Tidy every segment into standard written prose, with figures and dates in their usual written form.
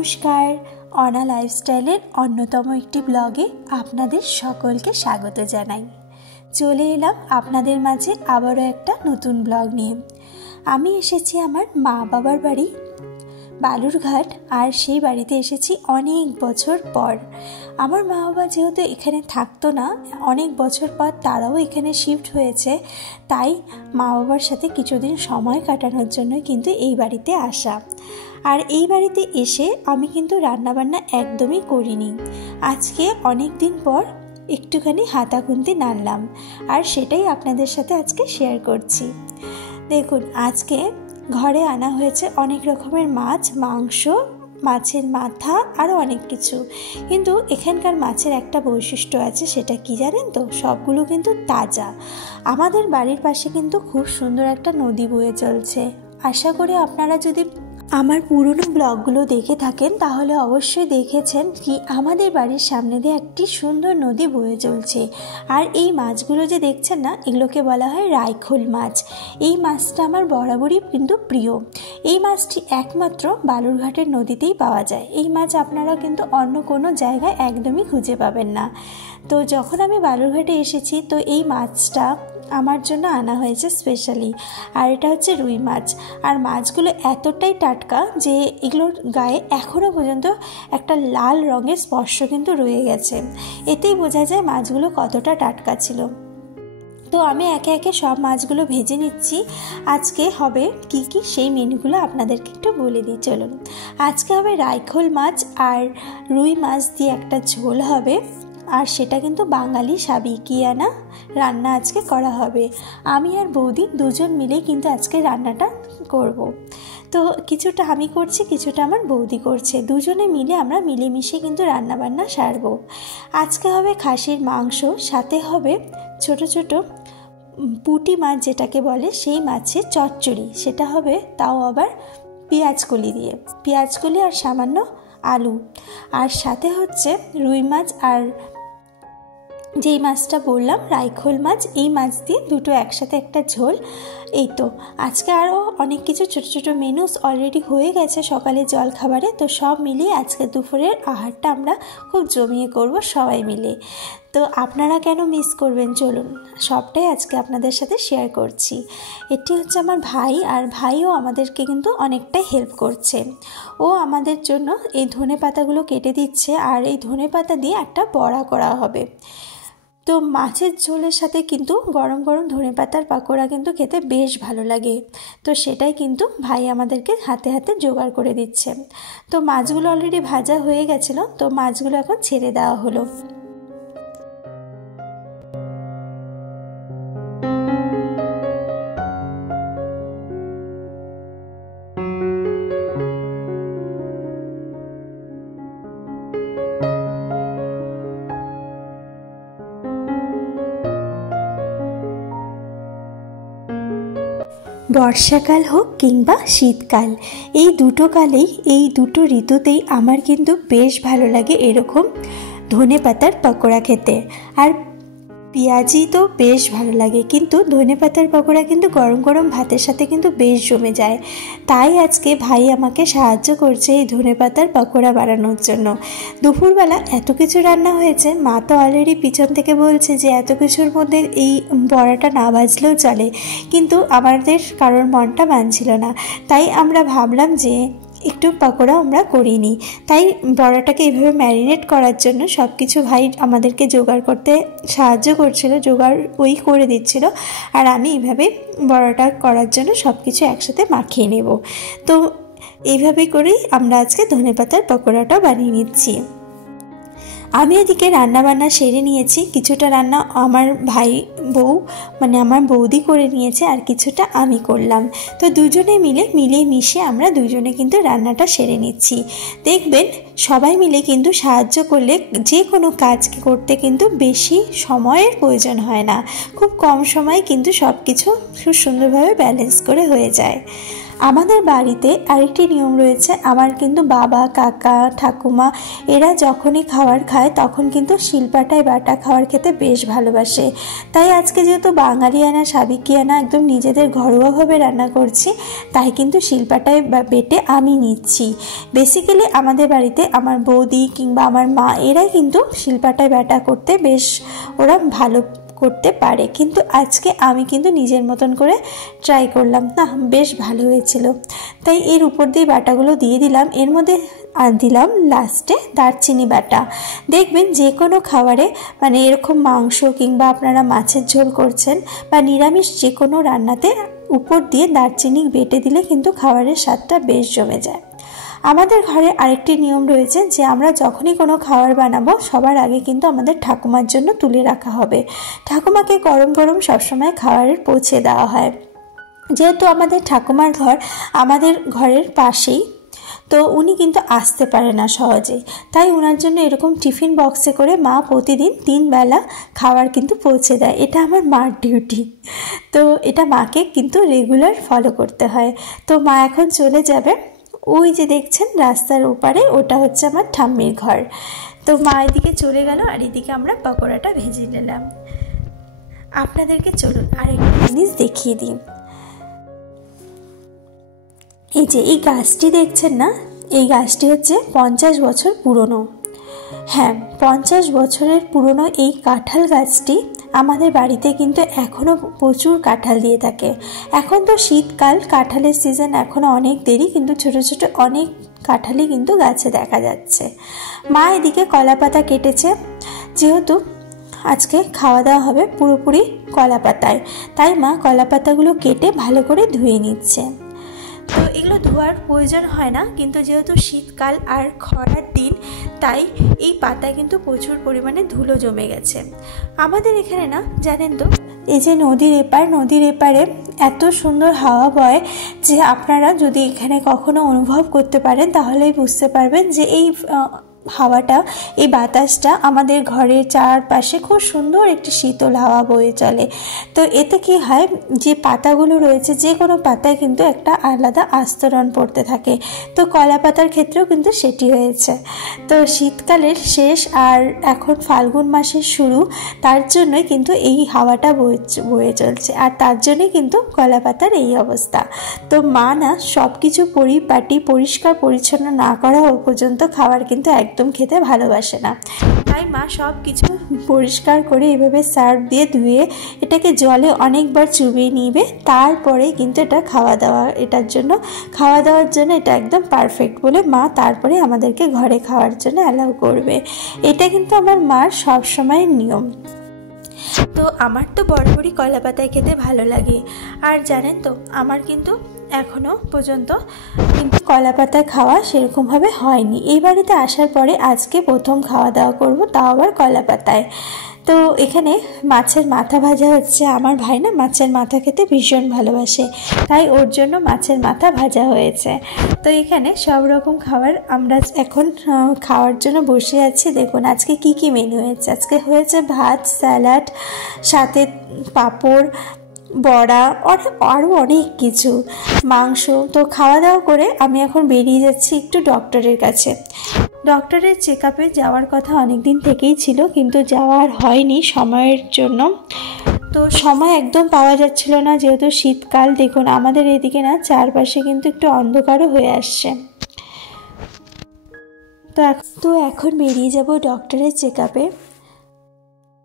নমস্कार অনা লাইফস্টাইলের অন্যতম একটি ব্লগে আপনাদের সকলকে স্বাগত জানাই। চলে এলাম আপনাদের মাঝে আবারও একটা নতুন ব্লগ নিয়ে। আমি এসেছি আমার মা বাবার বাড়ি বালুরঘাট, আর সেই বাড়িতে এসেছি অনেক বছর পর। আমার মা বাবা যেহেতু এখানে থাকতো না, অনেক বছর পর তারাও এখানে শিফট হয়েছে, তাই মা বাবার সাথে কিছুদিন সময় কাটানোর জন্য কিন্তু এই বাড়িতে আসা। আর এই বাড়িতে এসে আমি কিন্তু রান্নাবান্না একদমই করিনি। আজকে অনেক দিন পর একটুখানি হাতা খুন্তি নাড়লাম, আর সেটাই আপনাদের সাথে আজকে শেয়ার করছি। দেখুন, আজকে ঘরে আনা হয়েছে অনেক রকমের মাছ, মাংস, মাছের মাথা, আরও অনেক কিছু। কিন্তু এখানকার মাছের একটা বৈশিষ্ট্য আছে, সেটা কি জানেন তো? সবগুলো কিন্তু তাজা। আমাদের বাড়ির পাশে কিন্তু খুব সুন্দর একটা নদী বয়ে চলছে। আশা করি আপনারা যদি আমার পুরনো ব্লগগুলো দেখে থাকেন তাহলে অবশ্যই দেখেছেন কি আমাদের বাড়ির সামনে দিয়ে একটি সুন্দর নদী বয়ে চলছে। আর এই মাছগুলো যে দেখছেন না, এগুলোকে বলা হয় রাইখোল মাছ। এই মাছটা আমার বরাবরই কিন্তু প্রিয়। এই মাছটি একমাত্র বালুরঘাটের নদীতেই পাওয়া যায়। এই মাছ আপনারা কিন্তু অন্য কোনো জায়গায় একদমই খুঁজে পাবেন না। তো যখন আমি বালুরঘাটে এসেছি, তো এই মাছটা আমার জন্য আনা হয়েছে স্পেশালি। আর এটা হচ্ছে রুই মাছ। আর মাছগুলো এতটাই টাটকা যে এগুলোর গায়ে এখনও পর্যন্ত একটা লাল রঙের স্পর্শ কিন্তু রয়ে গেছে। এতেই বোঝা যায় মাছগুলো কতটা টাটকা ছিল। তো আমি একে একে সব মাছগুলো ভেজে নিচ্ছি। আজকে হবে কি কি সেই মেনুগুলো আপনাদেরকে একটু বলে দিই, চলুন। আজকে হবে রাইখোল মাছ আর রুই মাছ দিয়ে একটা ঝোল হবে, আর সেটা কিন্তু বাঙালি সাবেকিয়ানা রান্না আজকে করা হবে। আমি আর বৌদি দুজন মিলে কিন্তু আজকে রান্নাটা করব। তো কিছুটা আমি করছি, কিছুটা আমার বৌদি করছে। দুজনে মিলে আমরা মিলেমিশে কিন্তু রান্নাবান্না সারবো। আজকে হবে খাসির মাংস, সাথে হবে ছোট ছোট পুঁটি মাছ যেটাকে বলে, সেই মাছের চচ্চড়ি। সেটা হবে তাও আবার পেঁয়াজকলি দিয়ে, পেঁয়াজকলি আর সামান্য আলু। আর সাথে হচ্ছে রুই মাছ আর যেই মাছটা বললাম রাইখোল মাছ, এই মাছ দিয়ে দুটো একসাথে একটা ঝোল। এই তো আজকে আরও অনেক কিছু ছোট ছোট মেনু অলরেডি হয়ে গেছে সকালে জলখাবারে। তো সব মিলিয়ে আজকে দুপুরের আহারটা আমরা খুব জমিয়ে করব সবাই মিলে। তো আপনারা কেন মিস করবেন, চলুন সবটাই আজকে আপনাদের সাথে শেয়ার করছি। এটি হচ্ছে আমার ভাই, আর ভাইও আমাদেরকে কিন্তু অনেকটাই হেল্প করছে। ও আমাদের জন্য এই ধনেপাতাগুলো কেটে দিচ্ছে, আর এই ধনেপাতা দিয়ে একটা বড়া করা হবে। তো মাছের ঝোলের সাথে কিন্তু গরম গরম ধনেপাতার পাকোড়া কিন্তু খেতে বেশ ভালো লাগে। তো সেটাই কিন্তু ভাই আমাদেরকে হাতে হাতে জোগাড় করে দিচ্ছে। তো মাছগুলো অলরেডি ভাজা হয়ে গেছিলো, তো মাছগুলো এখন ছেড়ে দেওয়া হলো। বর্ষাকাল হোক কিংবা শীতকাল, এই দুটো কালেই, এই দুটো ঋতুতেই আমার কিন্তু বেশ ভালো লাগে এরকম ধনেপাতার পকোড়া খেতে। আর পেঁয়াজি তো বেশ ভালো লাগে, কিন্তু ধনেপাতার পকোড়া কিন্তু গরম গরম ভাতের সাথে কিন্তু বেশ জমে যায়। তাই আজকে ভাই আমাকে সাহায্য করছে এই ধনেপাতার পকোড়া বানানোর জন্য। দুপুরবেলা এত কিছু রান্না হয়েছে, মা তো অলরেডি পিছন থেকে বলছে যে এত কিছুর মধ্যে এই বড়াটা না ভাজলেও চলে, কিন্তু আমাদের কারোর মনটা মানছিল না। তাই আমরা ভাবলাম যে একটু পকোড়া আমরা করিনি। তাই বড়াটাকে এইভাবে ম্যারিনেট করার জন্য সব কিছু ভাই আমাদেরকে জোগাড় করতে সাহায্য করছিল, জোগাড় ওই করে দিচ্ছিল। আর আমি এইভাবে বড়াটা করার জন্য সব কিছু একসাথে মাখিয়ে নেব। তো এইভাবে করেই আমরা আজকে ধনেপাতার পকোড়াটা বানিয়ে নিচ্ছি। আমি এদিকে রান্নাবান্না সেরে নিয়েছি। কিছুটা রান্না আমার ভাই বউ মানে আমার বৌদি করে নিয়েছে, আর কিছুটা আমি করলাম। তো দুজনে মিলে মিশে আমরা দুজনে কিন্তু রান্নাটা সেরে নিচ্ছি। দেখবেন সবাই মিলে কিন্তু সাহায্য করলে যে কোনো কাজ করতে কিন্তু বেশি সময়ের প্রয়োজন হয় না। খুব কম সময়ে কিন্তু সব কিছু খুব সুন্দরভাবে ব্যালেন্স করে হয়ে যায়। আমাদের বাড়িতে আরেকটি নিয়ম রয়েছে, আমার কিন্তু বাবা, কাকা, ঠাকুমা এরা যখনই খাবার খায় তখন কিন্তু শিলপাটায় বাটা খাবার খেতে বেশ ভালোবাসে। তাই আজকে যেহেতু বাঙালিয়ানা সাবেকিয়ানা একদম নিজেদের ঘরোয়াভাবে রান্না করছি, তাই কিন্তু শিলপাটায় বেটে আমি নিচ্ছি। বেসিক্যালি আমাদের বাড়িতে আমার বৌদি কিংবা আমার মা এরাই কিন্তু শিলপাটায় বাটা করতে বেশ ওরা ভালো করতে পারে, কিন্তু আজকে আমি কিন্তু নিজের মতন করে ট্রাই করলাম, না বেশ ভালো হয়েছিল। তাই এর উপর দিয়ে বাটাগুলো দিয়ে দিলাম। এর মধ্যে আর দিলাম লাস্টে দারচিনি বাটা। দেখবেন যে কোনো খাবারে মানে এরকম মাংস কিংবা আপনারা মাছের ঝোল করছেন বা নিরামিষ যে কোনো রান্নাতে উপর দিয়ে দারচিনি বেটে দিলে কিন্তু খাবারের স্বাদটা বেশ জমে যায়। আমাদের ঘরে আরেকটি নিয়ম রয়েছে যে আমরা যখনই কোনো খাবার বানাবো সবার আগে কিন্তু আমাদের ঠাকুমার জন্য তুলে রাখা হবে। ঠাকুমাকে গরম গরম সবসময় খাবারের পৌঁছে দেওয়া হয়। যেহেতু আমাদের ঠাকুমার ঘর আমাদের ঘরের পাশেই, তো উনি কিন্তু আসতে পারে না সহজে, তাই ওনার জন্য এরকম টিফিন বক্সে করে মা প্রতিদিন 3 বেলা খাবার কিন্তু পৌঁছে দেয়। এটা আমার মার ডিউটি, তো এটা মাকে কিন্তু রেগুলার ফলো করতে হয়। তো মা এখন চলে যাবে। ওই যে দেখছেন রাস্তার ওপারে, ওটা হচ্ছে আমার ঠাম্মির ঘর। তো মা এদিকে চলে গেল আর এদিকে আমরা পকোড়াটা ভেজে নিলাম। আপনাদেরকে চলুন আরেকটা জিনিস দেখিয়ে দিই। এই যে এই গাছটি দেখছেন না, এই গাছটি হচ্ছে 50 বছর পুরনো। হ্যাঁ, 50 বছরের পুরনো এই কাঁঠাল গাছটি আমাদের বাড়িতে কিন্তু এখনও প্রচুর কাঁঠাল দিয়ে থাকে। এখন তো শীতকাল, কাঁঠালের সিজন এখনও অনেক দেরি, কিন্তু ছোট ছোট অনেক কাঁঠালই কিন্তু গাছে দেখা যাচ্ছে। মা এদিকে কলা পাতা কেটেছে, যেহেতু আজকে খাওয়া দাওয়া হবে পুরোপুরি কলা পাতায়, তাই মা কলা পাতাগুলো কেটে ভালো করে ধুয়ে নিচ্ছে। তো এগুলো ধোয়ার প্রয়োজন হয় না, কিন্তু যেহেতু শীতকাল আর খরার দিন, তাই এই পাতায় কিন্তু প্রচুর পরিমাণে ধুলো জমে গেছে। আমাদের এখানে না জানেন তো, এই যে নদীর এপারে এত সুন্দর হাওয়া বয় যে আপনারা যদি এখানে কখনো অনুভব করতে পারেন তাহলেই বুঝতে পারবেন যে এই হাওয়াটা, এই বাতাসটা আমাদের ঘরের চারপাশে খুব সুন্দর একটি শীতল হাওয়া বয়ে চলে। তো এতে কি হয়, যে পাতাগুলো রয়েছে যে কোনো পাতায় কিন্তু একটা আলাদা আস্তরণ পড়তে থাকে। তো কলা পাতার ক্ষেত্রেও কিন্তু সেটি হয়েছে। তো শীতকালের শেষ আর এখন ফাল্গুন মাসের শুরু, তার জন্যই কিন্তু এই হাওয়াটা বয়ে চলছে, আর তার জন্যই কিন্তু কলা পাতার এই অবস্থা। তো মা না সব কিছু পরিপাটি পরিষ্কার পরিচ্ছন্ন না করা পর্যন্ত খাবার কিন্তু একদম খেতে ভালোবাসে না। তাই মা সব কিছু পরিষ্কার করে এভাবে সার্ফ দিয়ে ধুয়ে এটাকে জলে অনেকবার চুবিয়ে নিবে, তারপরে কিন্তু এটা খাওয়া দাওয়ার জন্য এটা একদম পারফেক্ট বলে মা তারপরে আমাদেরকে ঘরে খাওয়ার জন্য অ্যালাউ করবে। এটা কিন্তু আমার মার সব সময় নিয়ম। তো আমার তো বরাবরই কলা পাতায় খেতে ভালো লাগে। আর জানেন তো, আমার কিন্তু এখনও পর্যন্ত কিন্তু কলা পাতা খাওয়া সেরকমভাবে হয়নি। এই বাড়িতে আসার পরে আজকে প্রথম খাওয়া দাওয়া করব, তাও আবার কলা পাতায়। তো এখানে মাছের মাথা ভাজা হচ্ছে। আমার ভাই না মাছের মাথা খেতে ভীষণ ভালোবাসে, তাই ওর জন্য মাছের মাথা ভাজা হয়েছে। তো এখানে সব রকম খাবার আমরা এখন খাওয়ার জন্য বসে আছি। দেখুন আজকে কি কি মেনু হয়েছে। আজকে হয়েছে ভাত, স্যালাড, সাথে পাঁপড়, বড়া, আরও অনেক কিছু, মাংস। তো খাওয়া দাওয়া করে আমি এখন বেরিয়ে যাচ্ছি একটু ডক্টরের কাছে। ডক্টরের চেক আপে যাওয়ার কথা অনেক দিন থেকেই ছিল, কিন্তু যাওয়ার হয়নি সময়ের জন্য। তো সময় একদম পাওয়া যাচ্ছিল না, যেহেতু শীতকাল। দেখুন আমাদের এদিকে না চারপাশে কিন্তু একটু অন্ধকারও হয়ে আসছে। তো এখন বেরিয়ে যাব ডক্টরের চেক আপে।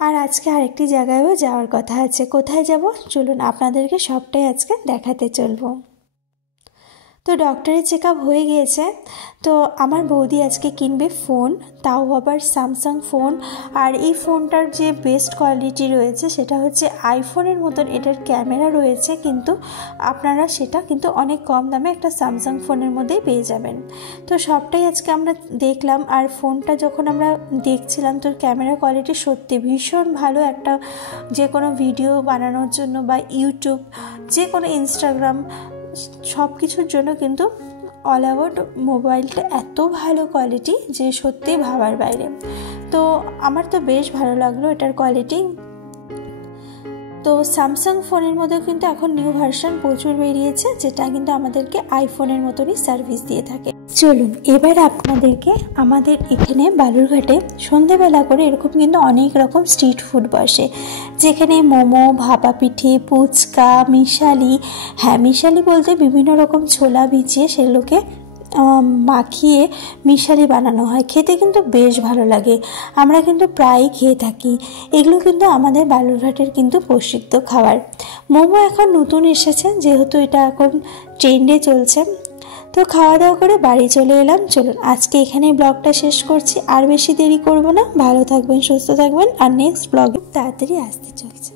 আর আজকে আরেকটি জায়গায়ও যাওয়ার কথা আছে। কোথায় যাব চলুন আপনাদেরকে সবটাই আজকে দেখাতে চলবো। তো ডক্টরের চেক আপ হয়ে গিয়েছে। তো আমার বৌদি আজকে কিনবে ফোন, তাও আবার স্যামসাং ফোন। আর এই ফোনটার যে বেস্ট কোয়ালিটি রয়েছে সেটা হচ্ছে আইফোনের মতন এটার ক্যামেরা রয়েছে, কিন্তু আপনারা সেটা কিন্তু অনেক কম দামে একটা স্যামসাং ফোনের মধ্যেই পেয়ে যাবেন। তো সবটাই আজকে আমরা দেখলাম। আর ফোনটা যখন আমরা দেখছিলাম, তো ক্যামেরা কোয়ালিটি সত্যি ভীষণ ভালো। একটা যে কোনো ভিডিও বানানোর জন্য বা ইউটিউব, যে কোনো ইনস্টাগ্রাম, সব কিছুর জন্য কিন্তু অল আবাউট মোবাইলটা এত ভালো কোয়ালিটি যে সত্যিই ভাবার বাইরে। তো আমার তো বেশ ভালো লাগলো এটার কোয়ালিটি। তো স্যামসাং ফোনের মধ্যে কিন্তু এখন নিউ ভার্সন প্রচুর বেরিয়েছে, যেটা কিন্তু আমাদেরকে আইফোনের মতনই সার্ভিস দিয়ে থাকে। চলুন এবার আপনাদেরকে আমাদের এখানে বালুরঘাটে সন্ধেবেলা করে এরকম কিন্তু অনেক রকম স্ট্রিট ফুড বসে, যেখানে মোমো, ভাপা পিঠে, ফুচকা, মিশালি, হ্যাঁ মিশালি বলতে বিভিন্ন রকম ছোলা ভিজিয়ে সেগুলোকে মাখিয়ে মিশালি বানানো হয়। খেতে কিন্তু বেশ ভালো লাগে, আমরা কিন্তু প্রায়ই খেয়ে থাকি। এগুলো কিন্তু আমাদের বালুরঘাটের কিন্তু প্রসিদ্ধ খাবার। মোমো এখন নতুন এসেছে, যেহেতু এটা এখন ট্রেন্ডে চলছে। তো খাওয়া দাওয়া করে বাড়ি চলে এলাম। চলুন আজকে এখানেই ব্লগটা শেষ করছি, আর বেশি দেরি করব না। ভালো থাকবেন, সুস্থ থাকবেন, আর নেক্সট ব্লগে তাড়াতাড়ি আসতে চলছে।